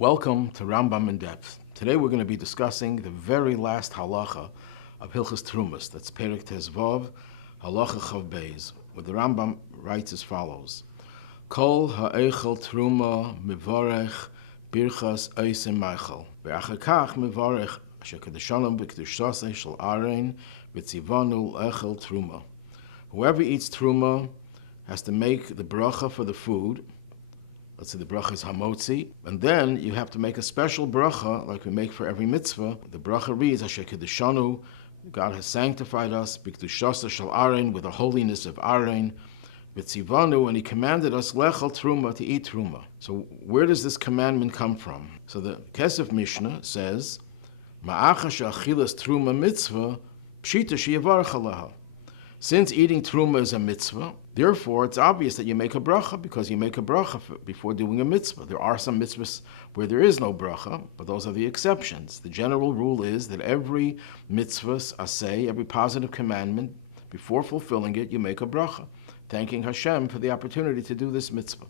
Welcome to Rambam in Depth. Today we're going to be discussing the very last halacha of Hilchos Terumah. That's Perek Tezvav, Halacha Chav Beis, where the Rambam writes as follows: Kol ha'echel terumah mivarech birchas oisim meichel ve'achar kach mivarech asher kedushanim b'kedushasei shel arein v'tzivanu echel terumah. Whoever eats terumah has to make the brachah for the food. Let's say the brachah is hamotzi, and then you have to make a special brachah like we make for every mitzvah. The brachah reads, Asher kedushanu, God has sanctified us, b'kedushasei shel arein, with the holiness of arein, v'tzivanu, and He commanded us lechel terumah, to eat terumah. So where does this commandment come from? So the Kesef Mishnah says, Ma'acha she'achilas terumah mitzvah, pshita she'yavarech aleha. Since eating terumah is a mitzvah, therefore it's obvious that you make a brachah, because you make a brachah before doing a mitzvah. There are some mitzvahs where there is no brachah, but those are the exceptions. The general rule is that every mitzvah, aseh, every positive commandment, before fulfilling it, you make a brachah, thanking Hashem for the opportunity to do this mitzvah.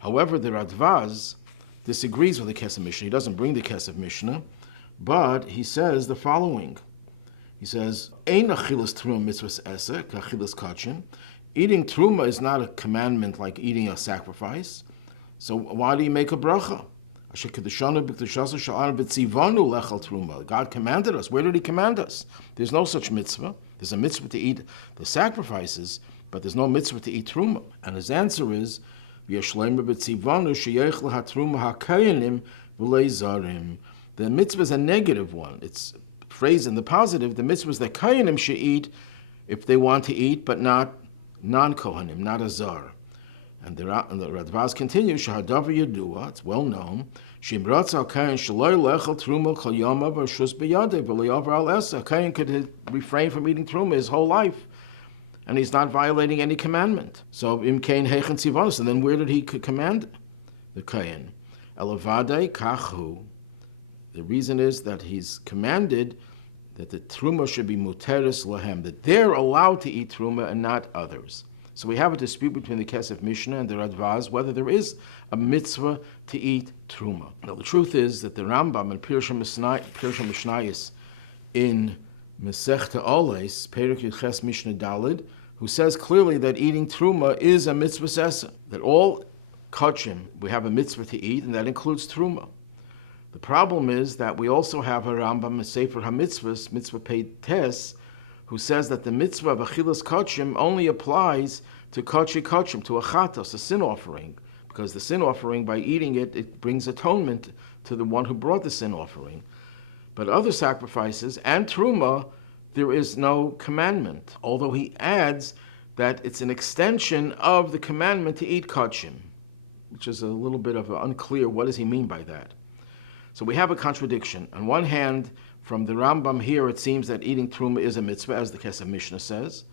However, the Radvaz disagrees with the Kesef Mishnah. He doesn't bring the Kesef Mishnah, but he says the following. He says, Ein achilas terumah mitzvahs eseh, k'achilas kachim. Eating terumah is not a commandment like eating a sacrifice. So why do you make a bracha? Asher kedushanu b'kedushasei shel arein v'tzivanu lechel terumah. God commanded us. Where did He command us? There's no such mitzvah. There's a mitzvah to eat the sacrifices, but there's no mitzvah to eat terumah. And his answer is, V'yashleimer b'tzivanu sheyech l'haterumah hakayanim v'lei zarim. The mitzvah is a negative one. It's phrased in the positive. The mitzvahs that Kohanim should eat if they want to eat, but not non-Kohanim, not a zar. And the Radvaz continues, Shahadavar Yadua, it's well known, Shimratz al-Kayin shaloi lechel terumah kol yama v'rshus b'yadeh v'liyavar al-esa. Kayin could refrain from eating terumah his whole life, and he's not violating any commandment. So im kain heichen tzivanus, and then where did he command the Kayin? Elavadei kachu. The reason is that he's commanded that the terumah should be muteris lahem, that they're allowed to eat terumah and not others. So we have a dispute between the Kesef Mishnah and the Radvaz whether there is a mitzvah to eat terumah. Now the truth is that the Rambam in Pirush Mishnayis in Masechta Oles, Perek Yudches Mishnah Dalid, who says clearly that eating terumah is a mitzvah sesa, that all kachim we have a mitzvah to eat, and that includes terumah. The problem is that we also have a Rambam, a Sefer HaMitzvahs, Mitzvah Pei Tes, who says that the mitzvah of Achilas Kachim only applies to Kachi Kachim, to a Chatos, a sin offering, because the sin offering, by eating it, it brings atonement to the one who brought the sin offering. But other sacrifices and Terumah, there is no commandment, although he adds that it's an extension of the commandment to eat Kachim, which is a little bit of unclear. What does he mean by that? So we have a contradiction. On one hand, from the Rambam here, it seems that eating terumah is a mitzvah, as the Kesef Mishnah says.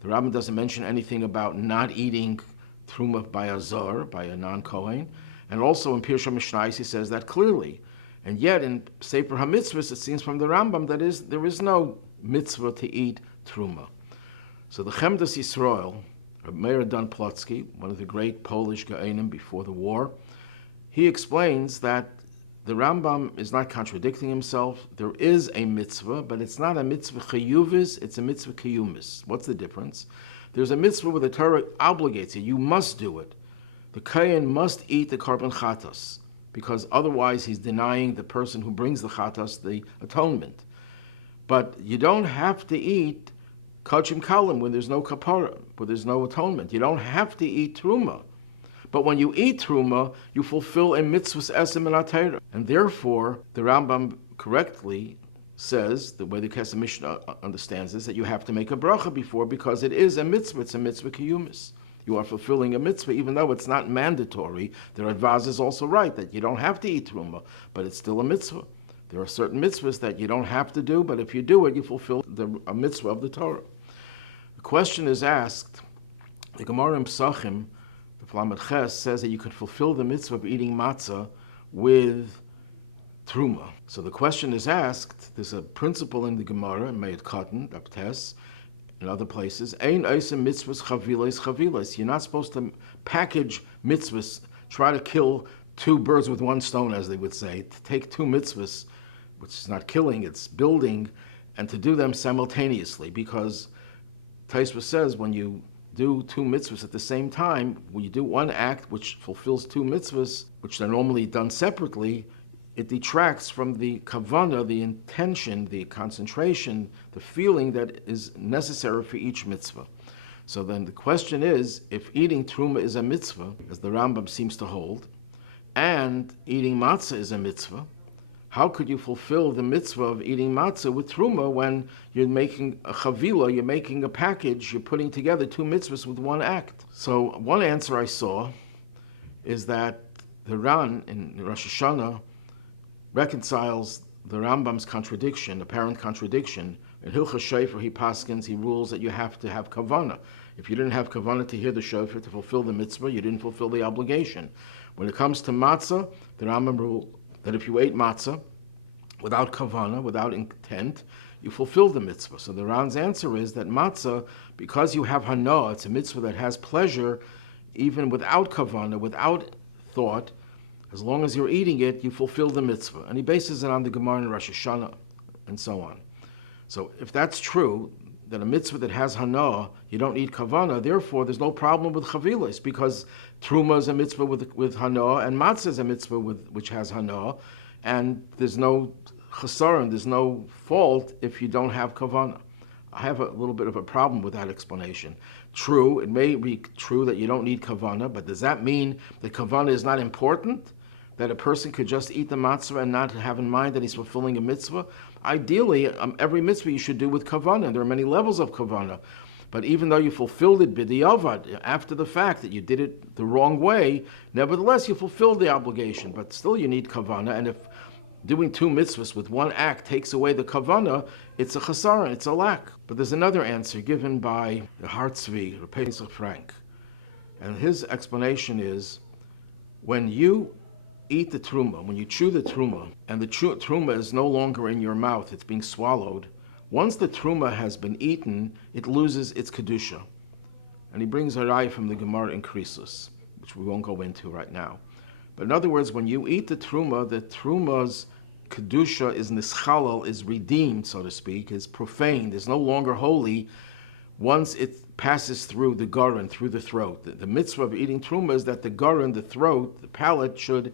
The Rambam doesn't mention anything about not eating terumah by a zar, by a non-Kohen. And also in Pirush Mishnayis, he says that clearly. And yet in Sefer HaMitzvahs, it seems from the Rambam that there is no mitzvah to eat terumah. So the Chemdas Yisrael, Rabbi Meir Dan Plotsky, one of the great Polish Gaonim before the war, he explains that the Rambam is not contradicting himself. There is a mitzvah, but it's not a mitzvah chiyuvis, it's a mitzvah kiyumis. What's the difference? There's a mitzvah where the Torah obligates you. You must do it. The Kohen must eat the korban chatas, because otherwise he's denying the person who brings the chatas the atonement. But you don't have to eat kachim kalim when there's no kapara, where there's no atonement. You don't have to eat terumah. But when you eat terumah, you fulfill a mitzvah's esem and atayra. And therefore, the Rambam correctly says, the way the Kesef Mishnah understands this, that you have to make a bracha before, because it is a mitzvah. It's a mitzvah kiyumis. You are fulfilling a mitzvah, even though it's not mandatory. The Radvaz is also right, that you don't have to eat terumah, but it's still a mitzvah. There are certain mitzvahs that you don't have to do, but if you do it, you fulfill a mitzvah of the Torah. The question is asked, the Gemara in Psachim, the Flamet Ches, says that you can fulfill the mitzvah of eating matzah with terumah. So the question is asked, there's a principle in the Gemara, in Mayat Cotton, Baptes, in other places, Ein oisem mitzvahs chavilas chavilas. You're not supposed to package mitzvahs, try to kill two birds with one stone, as they would say, to take two mitzvahs, which is not killing, it's building, and to do them simultaneously, because Taisva says when you do two mitzvahs at the same time, when you do one act which fulfills two mitzvahs, which are normally done separately, it detracts from the kavanah, the intention, the concentration, the feeling that is necessary for each mitzvah. So then the question is, if eating Terumah is a mitzvah, as the Rambam seems to hold, and eating matzah is a mitzvah, how could you fulfill the mitzvah of eating matzah with Terumah when you're making a chavila, you're making a package, you're putting together two mitzvahs with one act? So one answer I saw is that the Ran in Rosh Hashanah reconciles the Rambam's contradiction, apparent contradiction. In Hilchos Shofar, he paskins, he rules that you have to have kavanah. If you didn't have kavanah to hear the shofar, to fulfill the mitzvah, you didn't fulfill the obligation. When it comes to matzah, the Rambam rule that if you ate matzah without kavanah, without intent, you fulfill the mitzvah. So the Ran's answer is that matzah, because you have hana, it's a mitzvah that has pleasure, even without kavanah, without thought, as long as you're eating it, you fulfill the mitzvah. And he bases it on the Gemara in Rosh Hashanah, and so on. So if that's true, that a mitzvah that has hana, you don't need kavanah, therefore there's no problem with chavilas, because Terumah is a mitzvah with hana, and matzah is a mitzvah which has hana, and there's no chesaron, there's no fault if you don't have kavanah. I have a little bit of a problem with that explanation. True, it may be true that you don't need kavanah, but does that mean that kavanah is not important? That a person could just eat the matzah and not have in mind that he's fulfilling a mitzvah? Ideally, every mitzvah you should do with kavanah. There are many levels of kavanah. But even though you fulfilled it b'diavad, after the fact that you did it the wrong way, nevertheless you fulfilled the obligation. But still you need kavanah, and if doing two mitzvahs with one act takes away the kavanah, it's a chasara, it's a lack. But there's another answer given by the Hartzvi, Rabbi Frank. And his explanation is, when you eat the terumah, when you chew the terumah, and the terumah is no longer in your mouth, it's being swallowed, once the terumah has been eaten, it loses its kedusha. And he brings a raya from the Gemara in Krisus, which we won't go into right now. But in other words, when you eat the terumah's kedusha is nischalal, is redeemed, so to speak, is profaned, is no longer holy once it passes through the garan, through the throat. The mitzvah of eating terumah is that the garan, the throat, the palate should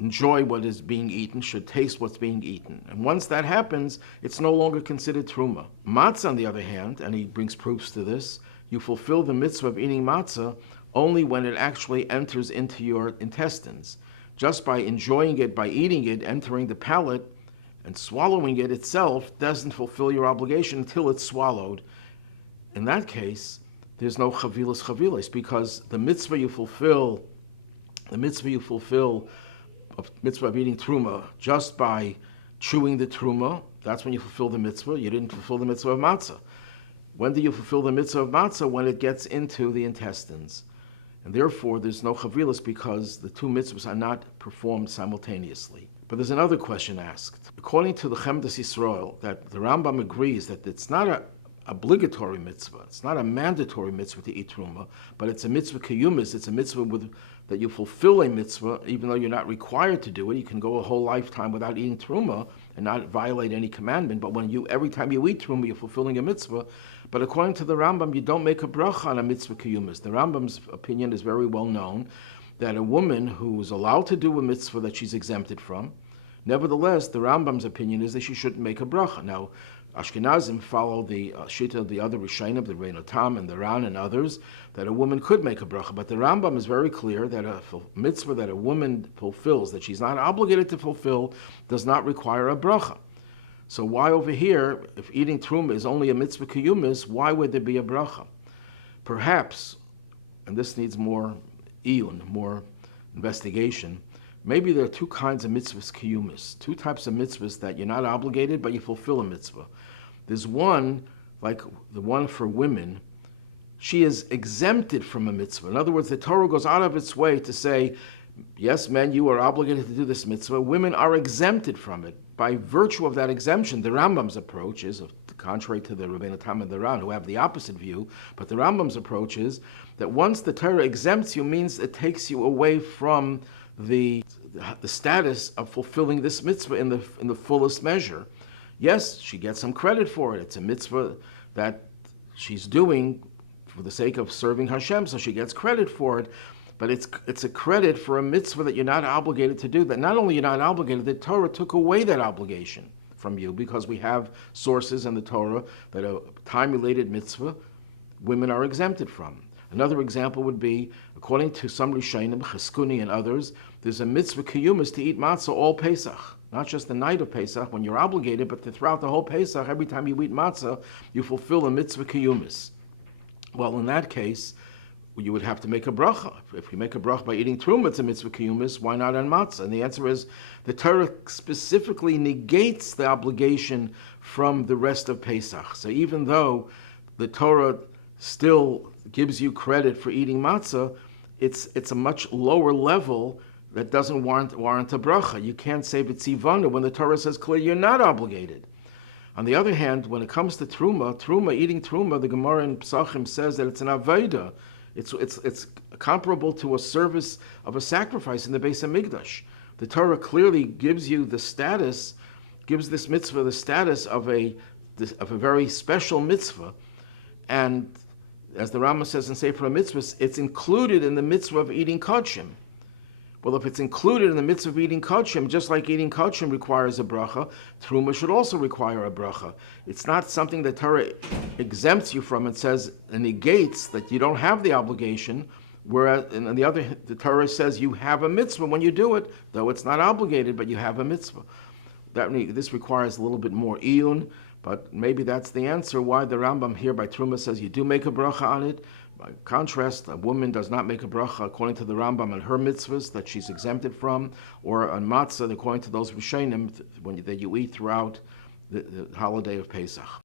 enjoy what is being eaten, should taste what's being eaten. And once that happens, it's no longer considered terumah. Matzah, on the other hand, and he brings proofs to this, you fulfill the mitzvah of eating matzah only when it actually enters into your intestines. Just by enjoying it, by eating it, entering the palate, and swallowing it itself doesn't fulfill your obligation until it's swallowed. In that case, there's no chavilas, because the mitzvah you fulfill, mitzvah of eating terumah, just by chewing the terumah, that's when you fulfill the mitzvah. You didn't fulfill the mitzvah of matzah. When do you fulfill the mitzvah of matzah? When it gets into the intestines. And therefore, there's no chavilas, because the two mitzvahs are not performed simultaneously. But there's another question asked. According to the Chemdas Yisrael, that the Rambam agrees that it's not an obligatory mitzvah, it's not a mandatory mitzvah to eat terumah, but it's a mitzvah kiyumis, it's a mitzvah that you fulfill a mitzvah, even though you're not required to do it. You can go a whole lifetime without eating terumah and not violate any commandment, but every time you eat terumah, you're fulfilling a mitzvah. But according to the Rambam, you don't make a brachah on a mitzvah kiyumis. The Rambam's opinion is very well known, that a woman who is allowed to do a mitzvah that she's exempted from, nevertheless, the Rambam's opinion is that she shouldn't make a brachah. Now, Ashkenazim follow the shita of the other Rishonim, the Reino Tam and the Ran and others, that a woman could make a bracha. But the Rambam is very clear that a mitzvah that a woman fulfills, that she's not obligated to fulfill, does not require a bracha. So why over here, if eating terumah is only a mitzvah kiyumis, why would there be a bracha? Perhaps, and this needs more iyun, more investigation, maybe there are two kinds of mitzvahs kiyumis, two types of mitzvahs that you're not obligated, but you fulfill a mitzvah. There's one, like the one for women, she is exempted from a mitzvah. In other words, the Torah goes out of its way to say, Yes, men, you are obligated to do this mitzvah. Women are exempted from it. By virtue of that exemption, the Rambam's approach is, contrary to the Rabbi Tam and the Ran, who have the opposite view, but the Rambam's approach is that once the Torah exempts you, means it takes you away from the status of fulfilling this mitzvah in the fullest measure. Yes, she gets some credit for it. It's a mitzvah that she's doing for the sake of serving Hashem, so she gets credit for it. But it's a credit for a mitzvah that you're not obligated to do. That not only you're not obligated, the Torah took away that obligation from you, because we have sources in the Torah that a time-related mitzvah women are exempted from. Another example would be, according to some Rishonim, Cheskuni and others, there's a mitzvah kiyumis to eat matzah all Pesach. Not just the night of Pesach when you're obligated, but throughout the whole Pesach, every time you eat matzah, you fulfill a mitzvah kiyumis. Well, in that case, you would have to make a bracha. If you make a bracha by eating terumah, it's a mitzvah kiyumis. Why not on matzah? And the answer is, the Torah specifically negates the obligation from the rest of Pesach. So even though the Torah still gives you credit for eating matzah, it's a much lower level that doesn't warrant a bracha. You can't say b'tzivana when the Torah says clearly you're not obligated. On the other hand, when it comes to eating terumah, the Gemara in Pesachim says that it's an aveda. It's comparable to a service of a sacrifice in the Beis Hamikdash. The Torah clearly gives you the status, gives this mitzvah the status of a very special mitzvah, and as the Rambam says in Sefer HaMitzvahs, it's included in the mitzvah of eating kodshim. Well, if it's included in the mitzvah of eating kodshim, just like eating kodshim requires a bracha, terumah should also require a bracha. It's not something that Torah exempts you from. It says, it negates that you don't have the obligation, whereas on the other hand, the Torah says you have a mitzvah when you do it, though it's not obligated, but you have a mitzvah. This requires a little bit more iyun, but maybe that's the answer why the Rambam here by terumah says you do make a bracha on it. By contrast, a woman does not make a bracha according to the Rambam on her mitzvahs that she's exempted from, or on matzah according to those rishonim that you eat throughout the holiday of Pesach.